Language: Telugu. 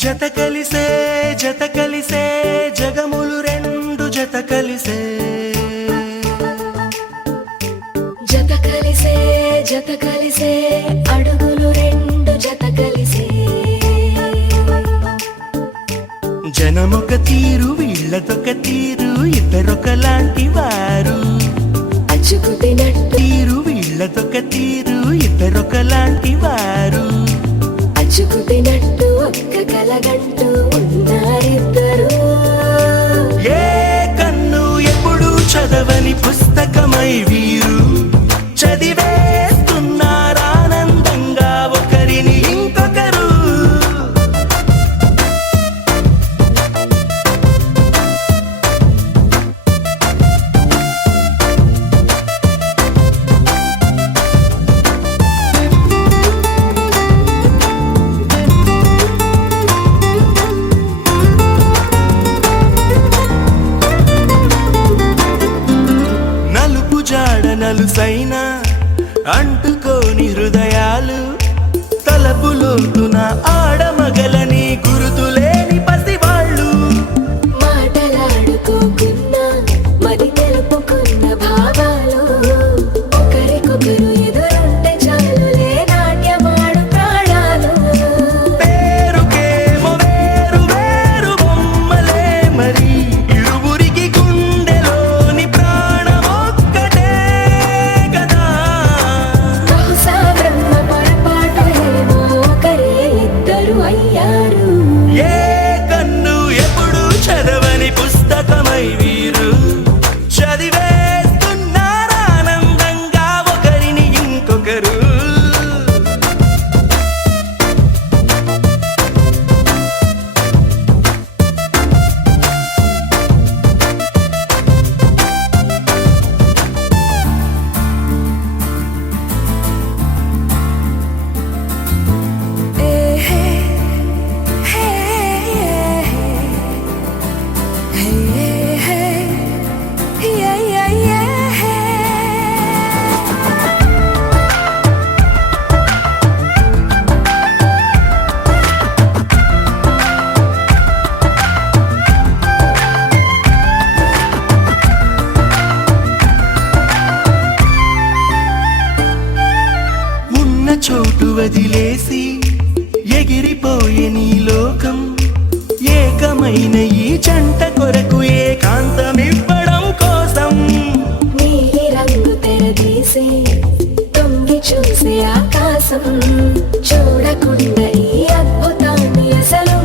జత కలిసే జగములు రెండు జత కలిసే అడుగులు రెండు జత కలిసే జనమొక తీరు వీళ్ళదొక తీరు ఇద్దరొకలాంటి వారు అచ్చుకుతినట్టు తీరు వీళ్ళదొక తీరు ఇద్దరొకలాంటి వారు అచ్చుకుతినట్టు ఒక్క కలగంటూ ఉన్నారిద్దరు. ఏ కన్ను ఎప్పుడు చదవని పుస్తకమై వీరు చదివేస్తున్నారానందంగా ఒకరిని ఇంకొకరు. నలుసైన అంటుకోని హృదయాలు తలపులోతున ఆడమగలని గురుతులేని పసివాళ్ళు మాటలాడుకోకున్నా మరి తెలుపుకున్న భావాలు ఒకరికొకరు ఎదురుంటే చాలులే నాట్యమాడు ప్రాణాలు. పేరుకేమో వేరు వేరు బొమ్మలే మరి ఇరువురికి గుండెలోని ప్రాణమొక్కటే కదా. బహుశా బ్రహ్మ పొరపాటు ఏమో ఒకరే ఇద్దరు అయ్యారు. ఏ కన్ను ఎప్పుడు చదవని పుస్తకమై వీరు చదివేస్తున్నారానందంగా ఒకరిని ఇంకొకరు. ఉన్న చోటు వదిలేసి ఎగిరిపోయే నీ లోకం ఏకమైన ఈ జంట కొరకు ఏకాంతమివ్వడం కోసం నీలి రంగు తెరదీసే తొంగి చూసే ఆకాశం చూడకుండా ఈ అద్భుతాన్ని అసలు